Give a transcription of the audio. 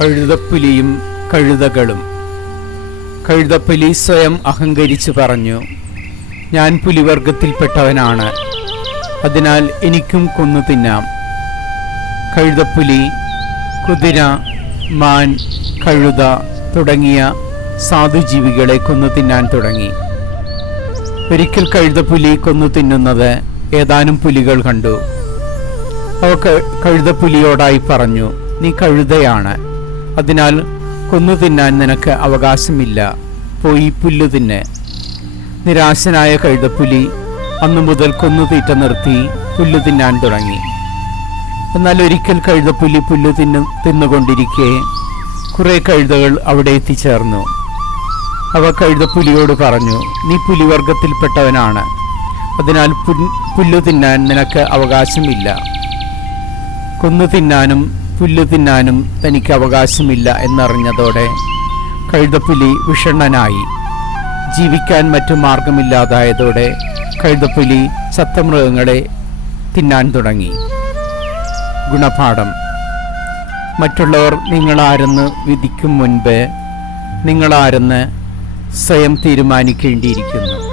കഴുതപ്പുലിയും കഴുതകളും. കഴുതപ്പുലി സ്വയം അഹങ്കരിച്ചു പറഞ്ഞു ഞാൻ പുലിവർഗത്തിൽപ്പെട്ടവനാണ് അതിനാൽ എനിക്കും കൊന്നു തിന്നാം. കഴുതപ്പുലി കുതിര മാൻ കഴുത തുടങ്ങിയ സാധുജീവികളെ കൊന്നു തിന്നാൻ തുടങ്ങി. ഒരിക്കൽ കഴുതപ്പുലി കൊന്നു തിന്നുന്നത് ഏതാനും പുലികൾ കണ്ടു. അവ കഴുതപ്പുലിയോടായി പറഞ്ഞു നീ കഴുതയാണ്. അതിനാൽ കൊന്നു തിന്നാൻ നിനക്ക് അവകാശമില്ല. പോയി പുല്ലു തിന്നെ. നിരാശനായ കഴുതപ്പുലി അന്നു മുതൽ കൊന്നു കൊന്നുതീറ്റ നിർത്തി പുല്ലു തിന്നാൻ തുടങ്ങി. എന്നാൽ ഒരിക്കൽ കഴുതപ്പുലി പുല്ലു തിന്നു തിന്നുകൊണ്ടിരിക്കെ കുറെ കഴുതകൾ അവിടെ എത്തിച്ചേർന്നു. അവ കഴുതപ്പുലിയോട് പറഞ്ഞു നീ പുലിവർഗത്തിൽപ്പെട്ടവനാണ് അതിനാൽ പുല്ലു തിന്നാൻ നിനക്ക് അവകാശമില്ല. കൊന്നു തിന്നാനും പുല്ലു തിന്നാനും തനിക്ക് അവകാശമില്ല എന്നറിഞ്ഞതോടെ കഴുതപ്പുലി വിഷണ്ണനായി. ജീവിക്കാൻ മറ്റു മാർഗമില്ലാതായതോടെ കഴുതപ്പുലി സത്തമൃഗങ്ങളെ തിന്നാൻ തുടങ്ങി. ഗുണപാഠം. മറ്റുള്ളവർ നിങ്ങളാരെന്ന് വിധിക്കും മുൻപ് നിങ്ങളാരെന്ന് സ്വയം തീരുമാനിക്കേണ്ടിയിരിക്കുന്നു.